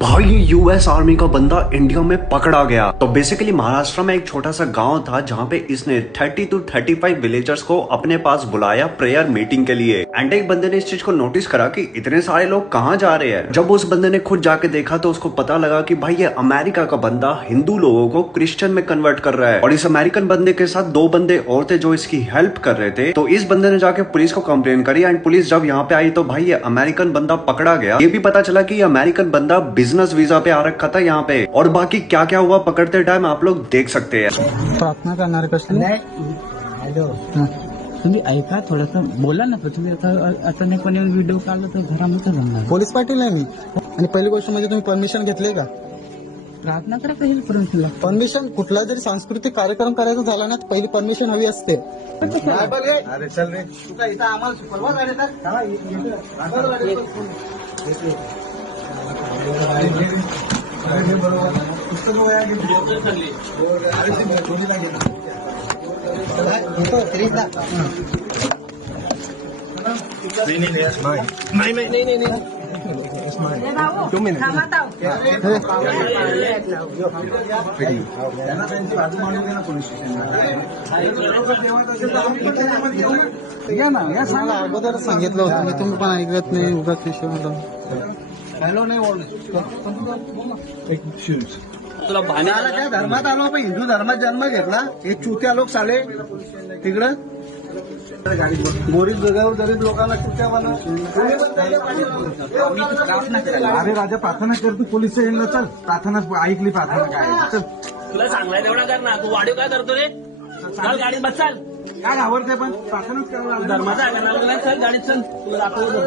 भाई US army का बंदा इंडिया में पकड़ा गया। तो बेसिकली महाराष्ट्र में एक छोटा सा गांव था जहां पे इसने 30 to 35 विलेजर्स को अपने पास बुलाया प्रेयर मीटिंग के लिए। एंड एक बंदे ने इस चीज को नोटिस करा कि इतने सारे लोग कहाँ जा रहे हैं। जब उस बंदे ने खुद जाके देखा तो उसको पता लगा कि भाई ये अमेरिका का बंदा हिंदू लोगों को क्रिश्चियन में कन्वर्ट कर रहा है। और इस अमेरिकन बंदे के साथ दो बंदे और थे जो इसकी हेल्प कर रहे थे। तो इस बंदे ने जाके पुलिस को कंप्लेन करी एंड पुलिस जब यहाँ पे आई तो भाई ये अमेरिकन बंदा पकड़ा गया। ये भी पता चला कि ये अमेरिकन बंदा बिजनेस वीजा पे आ रखा था यहाँ पे। और बाकी क्या क्या हुआ पकड़ते टाइम आप लोग देख सकते हैं। प्रार्थना करणारे कसले हॅलो तुम्ही ऐका थोडंसं बोला ना तर तुम्ही अचानकपणे व्हिडिओ काढला तर घरामध्ये जमणार पोलीस पाटील आहे मी. आणि पहिली गोष्ट म्हणजे तुम्ही परमिशन घेतली का? प्रार्थना करा पहिली परमिशनला परमिशन कुठला जरी सांस्कृतिक कार्यक्रम करायचा झाला ना तर पहिली परमिशन हवी असते. अरे चल रे तू काय इथं आम्हाला सुपरवायझर आहे का? चला, अरे बरोबर पुस्तक वया घेतली. अरे ते कोणीला घेतली? घेतो त्रिशला. नाही. टू मिनिट त्यांना त्यांची बाजू मांडू दे ना पोलीस स्टेशनला. मला अगोदर सांगितलं होतं मी, तुम्ही पण ऐकत नाही. उगाच विषय मला हॅलो नाही तुला भाण्याला काय धर्मात आलो आपण हिंदू धर्मात जन्म घेतला. हे चुत्या लोक साले तिकडं गोरीब गरीब लोकांना चुत्या बनव. अरे राजा प्रार्थना करतो पोलीस स्टेशनला. चल प्रार्थना ऐकली प्रार्थना काय. चल तुला सांगलाय तेवढा कर ना. तू वाढीव काय करतो रे? चल गाडीत बस. चल काय घाबरते पण प्रार्थनाच करावं लागलं. धर्माचा आहे का लागला? चल गाडीत चल. तुला दाखवलं